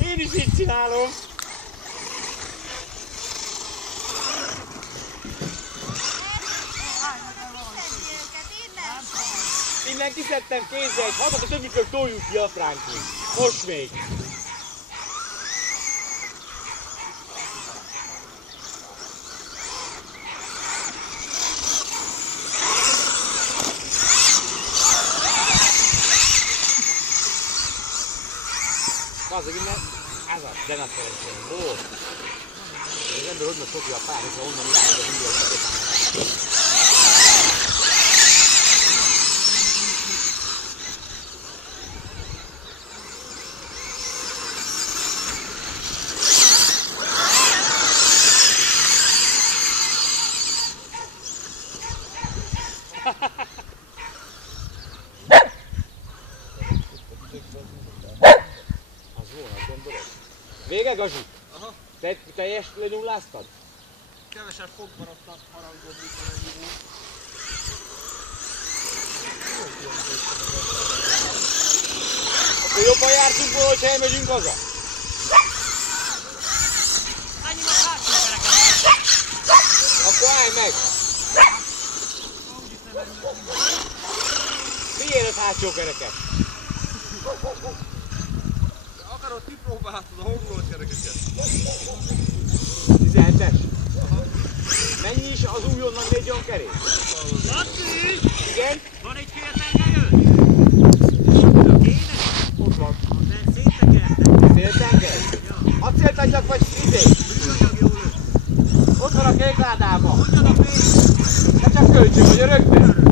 Én is így csinálom. Innen kiszedtem kézzel egy hatot, és egyikről toljuk ki apránkig. Most még. Bazdmeg innen, ez az, de nem szeretném. Ó! Az ember hogy megfogja a pár, és onnan irányba mindjárt. Az volna, gondolod? Vége, Gazi? Aha. Te teljes lenulláztad? Kevesebb fog maradt a harangod, mint amennyi volt. Akkor jobban jártunk volna, hogyha elmegyünk haza? Annyival hátul kerekedett. Akkor állj meg! Miért öt hátsó kereket? Akarod, kipróbálhatod a hongolt kerekeket? 17-es? Aha. Mennyi is az újonnan egy olyan kerék? Laci! Igen? Van egy féltengelyön? Kéne? Ott van. De széttekertek. Széltengely? Ja. Acéltagyak vagy izé? Műanyag jól ő. Ott van a kék ládában. Hogyan a pénz? De csak kölcsön vagy örökbe?